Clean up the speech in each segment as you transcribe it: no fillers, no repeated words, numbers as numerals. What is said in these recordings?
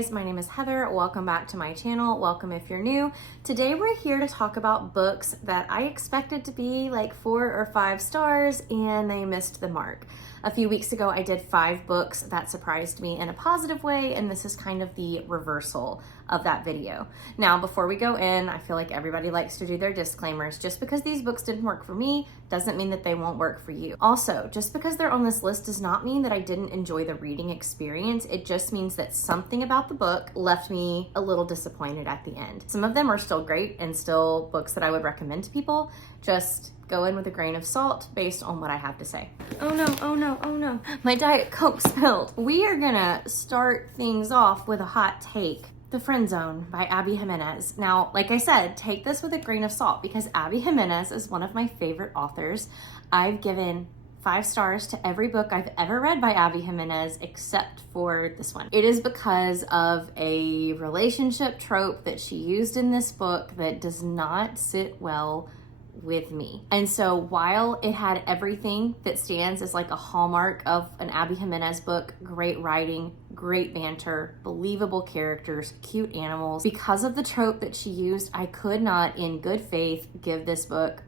guys, my name is Heather. Welcome back to my channel. Welcome if you're new. Today we're here to talk about books that I expected to be like 4 or 5 stars and they missed the mark. A few weeks ago I did 5 books that surprised me in a positive way, and this is kind of the reversal of that video. Now before we go in, I feel like everybody likes to do their disclaimers. Just because these books didn't work for me doesn't mean that they won't work for you. Also, just because they're on this list does not mean that I didn't enjoy the reading experience. It just means that something about the book left me a little disappointed at the end. Some of them are still great and still books that I would recommend to people. Just go in with a grain of salt based on what I have to say. Oh no, oh no, oh no. My Diet Coke spilled. We are gonna start things off with a hot take. The Friend Zone by Abby Jimenez. Now, like I said, take this with a grain of salt because Abby Jimenez is one of my favorite authors. I've given 5 stars to every book I've ever read by Abby Jimenez except for this one. It is because of a relationship trope that she used in this book that does not sit well with me. And so while it had everything that stands as like a hallmark of an Abby Jimenez book, great writing, great banter, believable characters, cute animals, because of the trope that she used, I could not in good faith give this book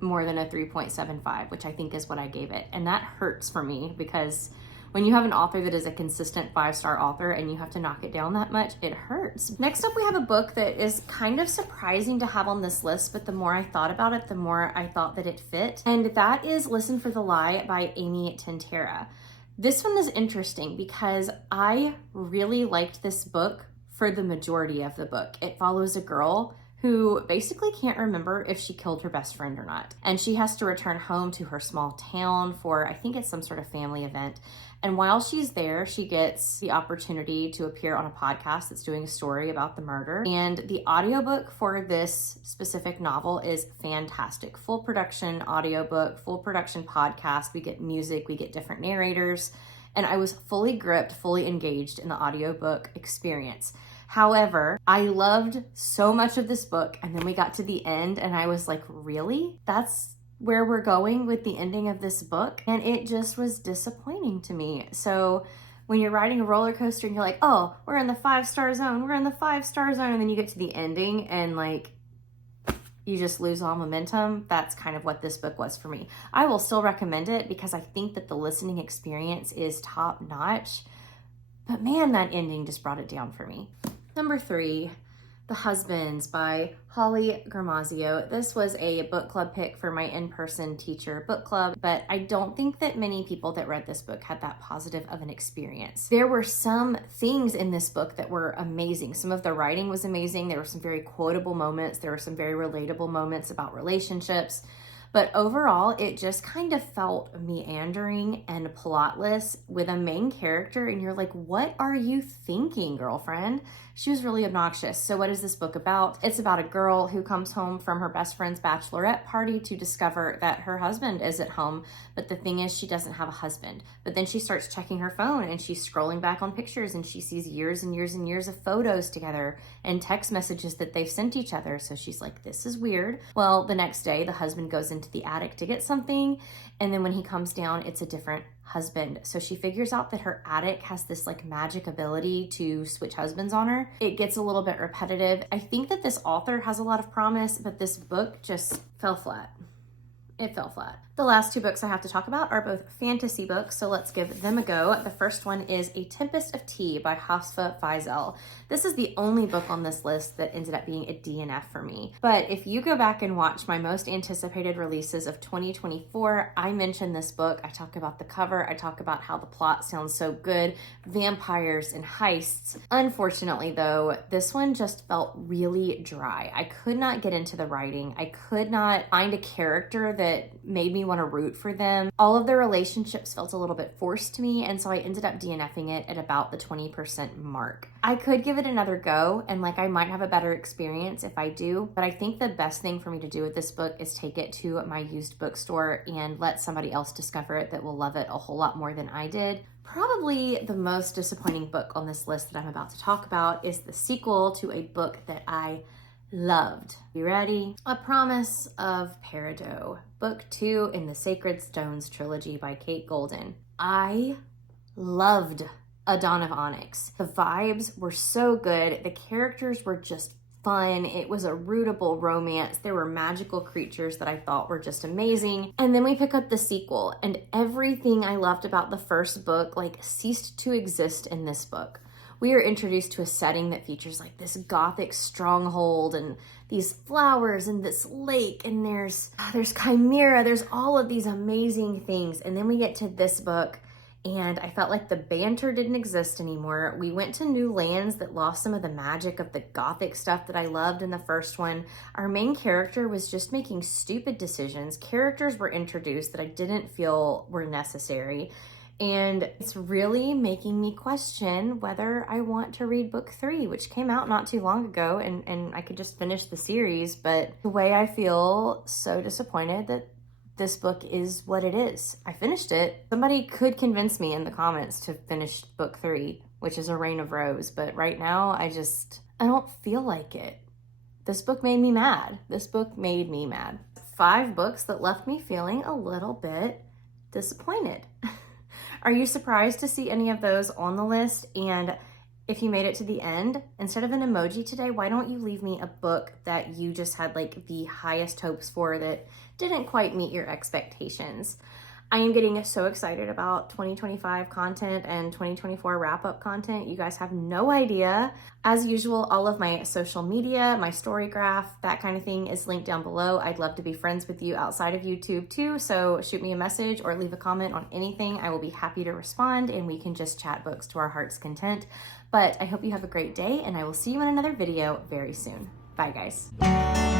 more than a 3.75, which I think is what I gave it. And that hurts for me because when you have an author that is a consistent 5-star author and you have to knock it down that much, it hurts. Next up, we have a book that is kind of surprising to have on this list, but the more I thought about it, the more I thought that it fit. And that is Listen for the Lie by Amy Tintera. This one is interesting because I really liked this book for the majority of the book. It follows a girl who basically can't remember if she killed her best friend or not. And she has to return home to her small town for, I think it's some sort of family event. And while she's there, she gets the opportunity to appear on a podcast that's doing a story about the murder. And the audiobook for this specific novel is fantastic. Full production audiobook, full production podcast. We get music, we get different narrators. And I was fully gripped, fully engaged in the audiobook experience. However, I loved so much of this book, and then we got to the end and I was like, really? That's where we're going with the ending of this book? And it just was disappointing to me. So when you're riding a roller coaster and you're like, oh, we're in the 5-star zone, we're in the 5-star zone, and then you get to the ending and like, you just lose all momentum. That's kind of what this book was for me. I will still recommend it because I think that the listening experience is top notch, but man, that ending just brought it down for me. Number 3, The Husbands by Holly Gramazio. This was a book club pick for my in-person teacher book club, but I don't think that many people that read this book had that positive of an experience. There were some things in this book that were amazing. Some of the writing was amazing. There were some very quotable moments. There were some very relatable moments about relationships. But overall, it just kind of felt meandering and plotless with a main character. And you're like, what are you thinking, girlfriend? She was really obnoxious. So what is this book about? It's about a girl who comes home from her best friend's bachelorette party to discover that her husband is at home. But the thing is, she doesn't have a husband. But then she starts checking her phone and she's scrolling back on pictures and she sees years and years and years of photos together and text messages that they've sent each other. So she's like, this is weird. Well, the next day, the husband goes into the attic to get something. And then when he comes down, it's a different husband. So she figures out that her attic has this like magic ability to switch husbands on her. It gets a little bit repetitive. I think that this author has a lot of promise, but this book just fell flat. It fell flat. The last 2 books I have to talk about are both fantasy books, so let's give them a go. The first one is A Tempest of Tea by Hafsa Faizal. This is the only book on this list that ended up being a DNF for me. But if you go back and watch my most anticipated releases of 2024, I mentioned this book. I talk about the cover. I talk about how the plot sounds so good. Vampires and heists. Unfortunately, though, this one just felt really dry. I could not get into the writing. I could not find a character that made me want to root for them. All of their relationships felt a little bit forced to me, and so I ended up DNFing it at about the 20% mark. I could give it another go, and like I might have a better experience if I do, but I think the best thing for me to do with this book is take it to my used bookstore and let somebody else discover it that will love it a whole lot more than I did. Probably the most disappointing book on this list that I'm about to talk about is the sequel to a book that I loved. You ready? A Promise of Peridot, book 2 in the Sacred Stones trilogy by Kate Golden. I loved A Dawn of Onyx. The vibes were so good. The characters were just fun. It was a rootable romance. There were magical creatures that I thought were just amazing. And then we pick up the sequel, and everything I loved about the first book like ceased to exist in this book. We are introduced to a setting that features like this gothic stronghold and these flowers and this lake, and there's chimera, there's all of these amazing things. And then we get to this book, and I felt like the banter didn't exist anymore. We went to new lands that lost some of the magic of the gothic stuff that I loved in the first one. Our main character was just making stupid decisions. Characters were introduced that I didn't feel were necessary. And it's really making me question whether I want to read book 3, which came out not too long ago, and I could just finish the series. But the way I feel so disappointed that this book is what it is. I finished it. Somebody could convince me in the comments to finish book 3, which is A Reign of Rose, but right now I don't feel like it. This book made me mad. This book made me mad. 5 books that left me feeling a little bit disappointed. Are you surprised to see any of those on the list? And if you made it to the end, instead of an emoji today, why don't you leave me a book that you just had like the highest hopes for that didn't quite meet your expectations? I am getting so excited about 2025 content and 2024 wrap-up content. You guys have no idea. As usual, all of my social media, my story graph, that kind of thing is linked down below. I'd love to be friends with you outside of YouTube too, so shoot me a message or leave a comment on anything. I will be happy to respond, and we can just chat books to our heart's content. But I hope you have a great day, and I will see you in another video very soon. Bye, guys.